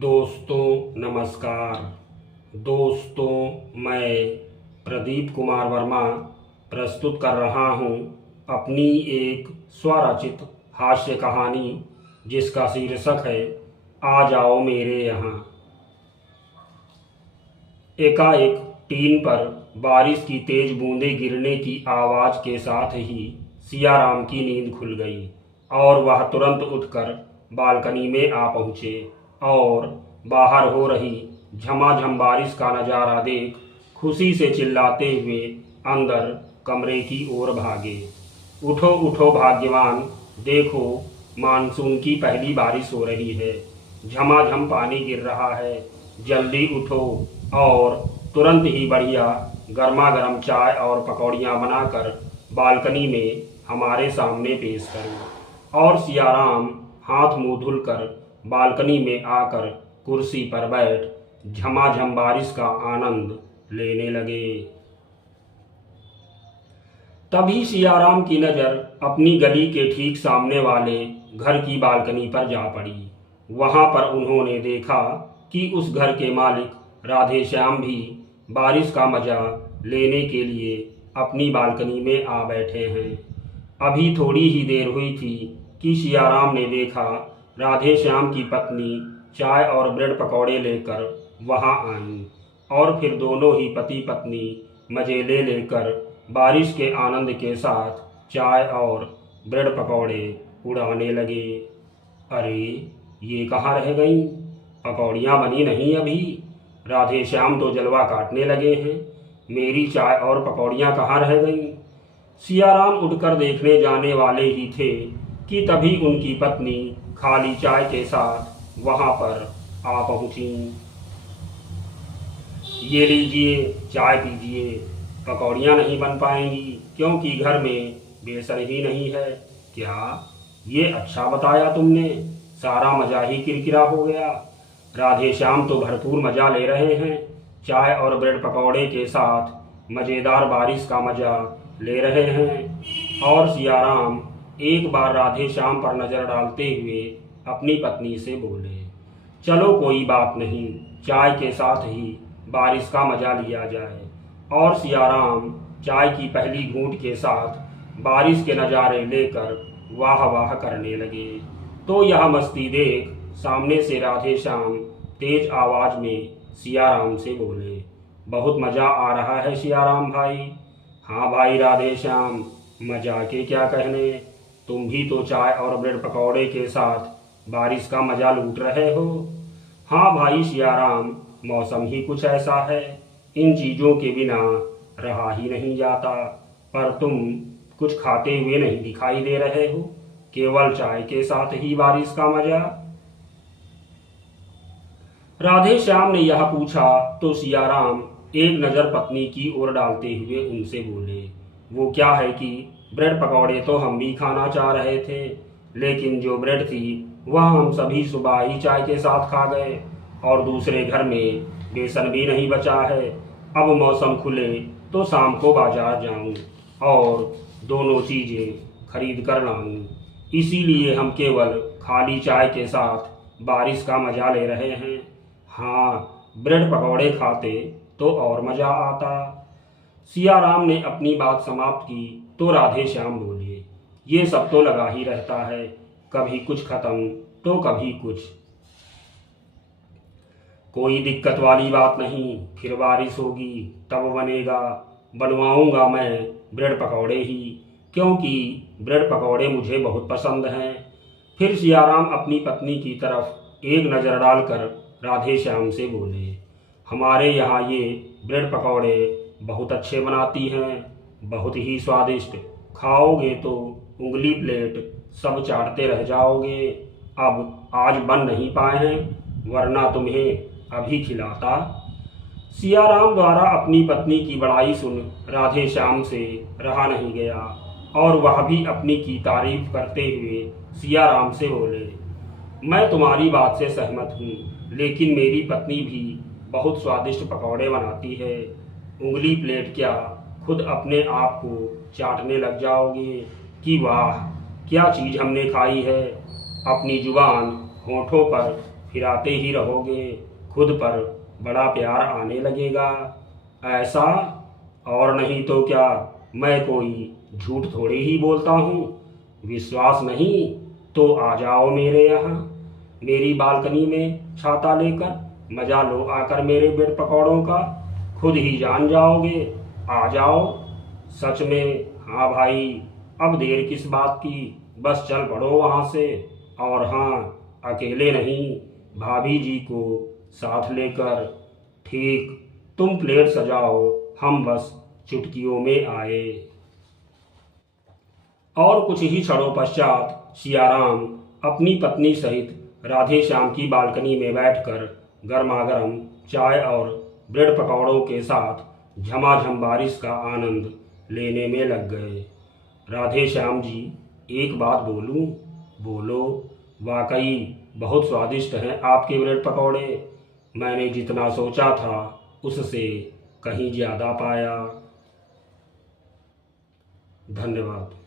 दोस्तों नमस्कार। दोस्तों मैं प्रदीप कुमार वर्मा प्रस्तुत कर रहा हूँ अपनी एक स्वरचित हास्य कहानी जिसका शीर्षक है आ जाओ मेरे यहाँ। एकाएक टीन पर बारिश की तेज बूंदें गिरने की आवाज़ के साथ ही सियाराम की नींद खुल गई और वह तुरंत उठकर बालकनी में आ पहुँचे और बाहर हो रही झमाझम बारिश का नज़ारा देख खुशी से चिल्लाते हुए अंदर कमरे की ओर भागे। उठो उठो भाग्यवान, देखो मानसून की पहली बारिश हो रही है, झमाझम पानी गिर रहा है, जल्दी उठो और तुरंत ही बढ़िया गर्मा गर्म चाय और पकौड़ियाँ बनाकर बालकनी में हमारे सामने पेश करो। और सियाराम हाथ मुँह धुलकर बालकनी में आकर कुर्सी पर बैठ झमाझम बारिश का आनंद लेने लगे। तभी सियाराम की नज़र अपनी गली के ठीक सामने वाले घर की बालकनी पर जा पड़ी। वहां पर उन्होंने देखा कि उस घर के मालिक राधेश्याम भी बारिश का मज़ा लेने के लिए अपनी बालकनी में आ बैठे हैं। अभी थोड़ी ही देर हुई थी कि सियाराम ने देखा राधेश्याम की पत्नी चाय और ब्रेड पकौड़े लेकर वहां आई और फिर दोनों ही पति पत्नी मज़े ले लेकर बारिश के आनंद के साथ चाय और ब्रेड पकौड़े उड़ाने लगे। अरे ये कहाँ रह गईं? पकौड़ियाँ बनी नहीं अभी। राधेश्याम तो जलवा काटने लगे हैं, मेरी चाय और पकौड़ियाँ कहाँ रह गईं? सियाराम उठकर देखने जाने वाले ही थे कि तभी उनकी पत्नी खाली चाय के साथ वहां पर आ पहुंची। ये लीजिए, चाय पीजिए। पकौड़ियाँ नहीं बन पाएंगी क्योंकि घर में बेसन ही नहीं है। क्या ये अच्छा बताया तुमने, सारा मज़ा ही किरकिरा हो गया। राधेश्याम तो भरपूर मज़ा ले रहे हैं, चाय और ब्रेड पकौड़े के साथ मज़ेदार बारिश का मज़ा ले रहे हैं। और सियाराम एक बार राधेश्याम पर नज़र डालते हुए अपनी पत्नी से बोले, चलो कोई बात नहीं, चाय के साथ ही बारिश का मज़ा लिया जाए। और सियाराम चाय की पहली घूंट के साथ बारिश के नज़ारे लेकर वाह वाह करने लगे। तो यह मस्ती देख सामने से राधेश्याम तेज आवाज़ में सियाराम से बोले, बहुत मज़ा आ रहा है सियाराम भाई। हाँ भाई राधेश्याम, मज़ा के क्या कहने, तुम भी तो चाय और ब्रेड पकौड़े के साथ बारिश का मज़ा लूट रहे हो। हाँ भाई सियाराम, मौसम ही कुछ ऐसा है, इन चीज़ों के बिना रहा ही नहीं जाता। पर तुम कुछ खाते हुए नहीं दिखाई दे रहे हो, केवल चाय के साथ ही बारिश का मज़ा। राधेश्याम ने यह पूछा तो सियाराम एक नज़र पत्नी की ओर डालते हुए उनसे बोले, वो क्या है कि ब्रेड पकौड़े तो हम भी खाना चाह रहे थे, लेकिन जो ब्रेड थी वह हम सभी सुबह ही चाय के साथ खा गए और दूसरे घर में बेसन भी नहीं बचा है। अब मौसम खुले तो शाम को बाजार जाऊं और दोनों चीज़ें खरीद कर लाऊं, इसीलिए हम केवल खाली चाय के साथ बारिश का मज़ा ले रहे हैं। हाँ, ब्रेड पकौड़े खाते तो और मज़ा आता। सियाराम ने अपनी बात समाप्त की तो राधेश्याम बोले, ये सब तो लगा ही रहता है, कभी कुछ खत्म तो कभी कुछ। कोई दिक्कत वाली बात नहीं, फिर बारिश होगी तब बनेगा, बनवाऊंगा मैं ब्रेड पकौड़े ही, क्योंकि ब्रेड पकौड़े मुझे बहुत पसंद हैं। फिर सियाराम अपनी पत्नी की तरफ एक नज़र डालकर राधेश्याम से बोले, हमारे यहाँ ये ब्रेड पकौड़े बहुत अच्छे बनाती हैं, बहुत ही स्वादिष्ट, खाओगे तो उंगली प्लेट सब चाटते रह जाओगे। अब आज बन नहीं पाए हैं, वरना तुम्हें अभी खिलाता। सियाराम द्वारा अपनी पत्नी की बड़ाई सुन राधेश्याम से रहा नहीं गया और वह भी अपनी की तारीफ करते हुए सियाराम से बोले, मैं तुम्हारी बात से सहमत हूँ, लेकिन मेरी पत्नी भी बहुत स्वादिष्ट पकौड़े बनाती है। उंगली प्लेट क्या, खुद अपने आप को चाटने लग जाओगे कि वाह क्या चीज़ हमने खाई है। अपनी जुबान होठों पर फिराते ही रहोगे, खुद पर बड़ा प्यार आने लगेगा। ऐसा? और नहीं तो क्या, मैं कोई झूठ थोड़ी ही बोलता हूँ। विश्वास नहीं तो आ जाओ मेरे यहाँ, मेरी बालकनी में छाता लेकर मजा लो आकर मेरे ब्रेड पकौड़ों का, खुद ही जान जाओगे। आ जाओ। सच में? हाँ भाई, अब देर किस बात की, बस चल पड़ो वहाँ से। और हाँ, अकेले नहीं, भाभी जी को साथ लेकर। ठीक, तुम प्लेट सजाओ, हम बस चुटकियों में आए। और कुछ ही क्षणों पश्चात सियाराम अपनी पत्नी सहित राधे श्याम की बालकनी में बैठकर गर्मागर्म चाय और ब्रेड पकौड़ों के साथ झमाझम बारिश का आनंद लेने में लग गए। राधे श्याम जी, एक बात बोलूं? बोलो। वाकई बहुत स्वादिष्ट हैं आपके ब्रेड पकौड़े। मैंने जितना सोचा था उससे कहीं ज़्यादा पाया। धन्यवाद।